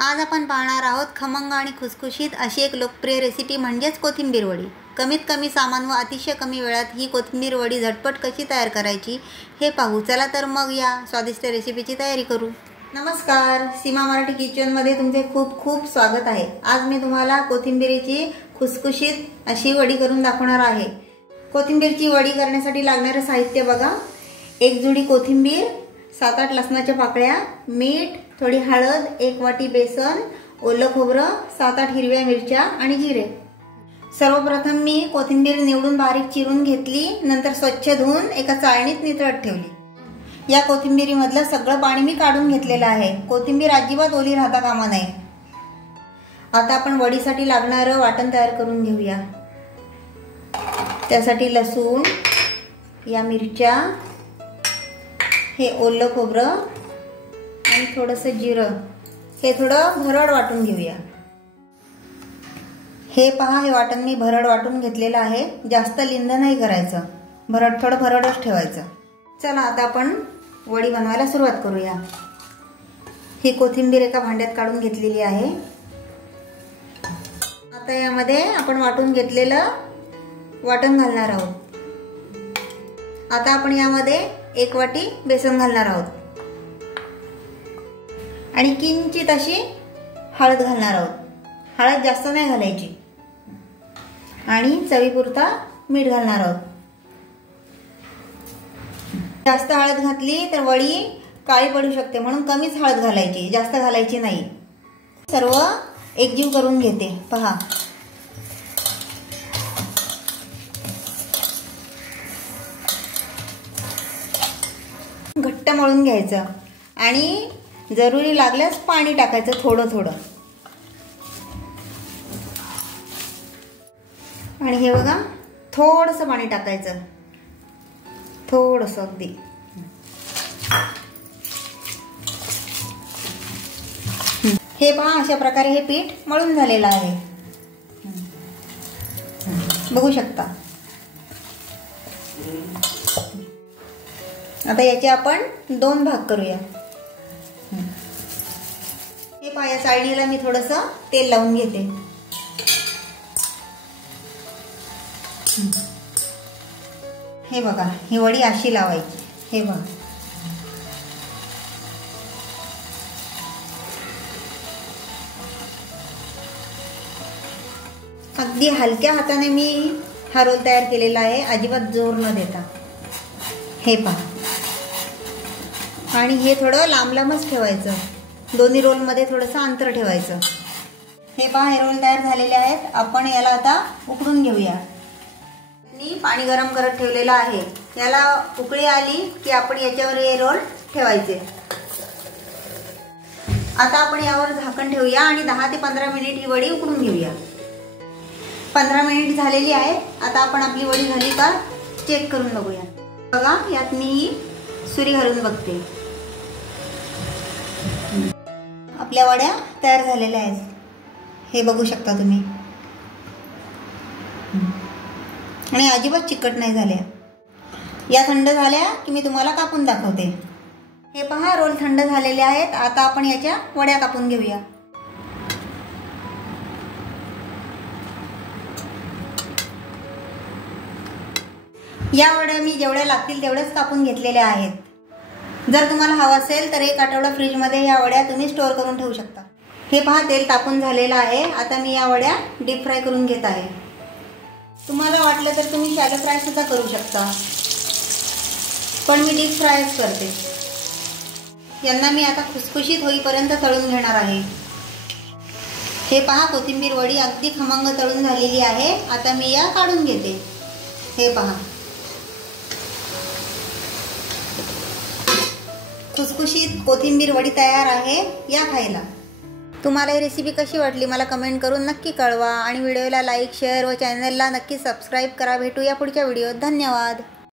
आज आपण पाहणार आहोत खमंग आणि खुसखुशीत अशी एक लोकप्रिय रेसिपी म्हणजेच कोथिंबीर वडी। कमीत कमी सामान व अतिशय कमी वेळात ही कोथिंबीर वडी झटपट कशी तयार करायची हे पाहू। चला तर मग या स्वादिष्ट रेसिपीची तयारी करू। नमस्कार, सीमा मराठी किचनमध्ये तुमचे खूप खूप स्वागत आहे। आज मी तुम्हाला कोथिंबीरीची खुसखुशीत अशी वडी करून दाखवणार आहे। कोथिंबीरची वडी करण्यासाठी लागणारे साहित्य बघा। एक जुडी कोथिंबीर, 7-8 लसणाच्या पाकळ्या, मीठ, थोडी हळद, 1 वाटी बेसन, ओलं खोबरं, 7-8 हिरव्या मिरच्या आणि जिरे। सर्वप्रथम मी कोथिंबीर निवडून बारीक चिरून घेतली, नंतर स्वच्छ धुवून एका चाळणीत नितळत ठेवली। या कोथिंबीरीमधलं सगळं पाणी मी काढून घेतलेलं आहे। कोथिंबीर अजिबात ओली राहता कामा नये। आता आपण वडीसाठी लागणारं वाटण तयार करून घेऊया। त्यासाठी लसूण, या मिरच्या, हे ओलं खोबरं आणि थोडंसं जिरं, हे थोडं भरड वाटून घेऊया। हे पहा, हे वाटण मी भरड वाटून घेतलेलं आहे। जास्त लिंद नाही करायचं, थोडं भरडच ठेवायचं। चला आता आपण वडी बनवायला सुरुवात करूया। ही कोथिंबीर एका भांड्यात काढून घेतलेली आहे। आता यामध्ये आपण वाटून घेतलेलं वाटण घालणार आहोत। आता आपण यामध्ये 1 वाटी बेसन घालणार आहोत आणि किंचित अशी हळद घालणार आहोत। हळद जास्त नाही घालायची आणि चवीपुरता मीठ घालणार आहोत। जास्त हळद घातली तर वडी काळी पडू शकते, म्हणून कमीच हळद घालायची, जास्त घालायची नाही। सर्व एकजीव करून घेते। पहा, घट्ट मळून घ्यायचं आणि जरुरी लागल्यास पाणी टाकायचं थोडं थोडं। आणि हे बघा, थोडंसं पाणी टाकायचं, थोडंसं अगदी। हे पहा, अशा प्रकारे हे पीठ मळून झालेलं आहे, बघू शकता। आता याचे आपण 2 भाग करूया। हे पहा, या चाळणीला मी थोडंसं तेल लावून घेते। हे बघा, ही वडी अशी लावायची। हे बघा, अगदी हलक्या हाताने मी हा रोल तयार केलेला आहे, अजिबात जोर न देता। हे पहा, आणि हे थोडं लांब लांबच ठेवायचं, दोन्ही रोल मध्ये थोडंसं अंतर ठेवायचं। हे पहा, हे रोल तयार झालेले आहेत। आपण याला आता उकडून घेऊया। मी पाणी गरम करत ठेवलेलं आहे। याला उकळी आली की आपण याच्यावर हे रोल ठेवायचे। आता आपण यावर झाकण ठेवूया आणि 10 ते 15 मिनिट ही वडी उकडून घेऊया। 15 मिनिट झालेली आहेत। आता आपण आपली वडी झाली का चेक करून बघूया। बघा, यात मी ही सुरी घालून बघते। आपल्या वड्या तयार झालेल्या आहेत, हे बघू शकता तुम्ही, आणि अजिबात चिकट नाही झाल्या। या थंड झाल्या की मी तुम्हाला कापून दाखवते। हे पहा, रोल थंड झालेले आहेत। आता आपण याच्या वड्या कापून घेऊया। या वड्या मी जेवढ्या लागतील तेवढ्याच कापून घेतलेल्या आहेत। जर तुम्हाला हवं असेल तर 1 आठवडा फ्रीजमध्ये या वड्या तुम्ही स्टोअर करून ठेवू शकता। हे पहा, तेल तापून झालेलं आहे। आता मी या वड्या डीप फ्राय करून घेत आहे। तुम्हाला वाटलं तर तुम्ही शॅलो फ्राय सुद्धा करू शकता, पण मी डीप फ्रायच करते। यांना मी आता खुसखुशीत होईपर्यंत तळून घेणार आहे। हे पहा, कोथिंबीर वडी अगदी खमंग तळून झालेली आहे। आता मी या काढून घेते। हे पहा, खुसखुशीत कोथिंबीर वडी तयार आहे। या खायला। तुम्हाला ही रेसिपी कशी वाटली मला कमेंट करून नक्की कळवा आणि व्हिडिओला लाईक, शेअर व चॅनलला नक्की सबस्क्राईब करा। भेटूया पुढच्या व्हिडिओत। धन्यवाद।